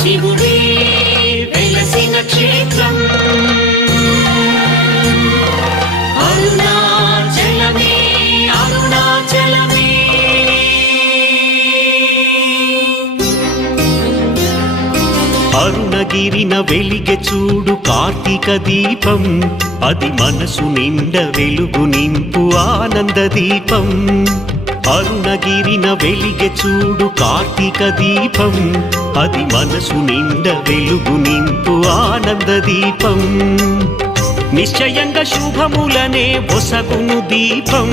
శివుడే వెలసిన క్షేత్రం అరుణాచలమే అరుణాచలమే. అరుణగిరిన వెలిగె చూడు కార్తీక దీపం, అది మనసు నిండ వెలుగు నింపు ఆనంద దీపం. అరుణగిరిన వెలిగె చూడు కార్తీక దీపం, అది మనసు నిండ వెలుగు నింపు ఆనంద దీపం. నిశ్చయంగా శుభములనే ఒసగును దీపం.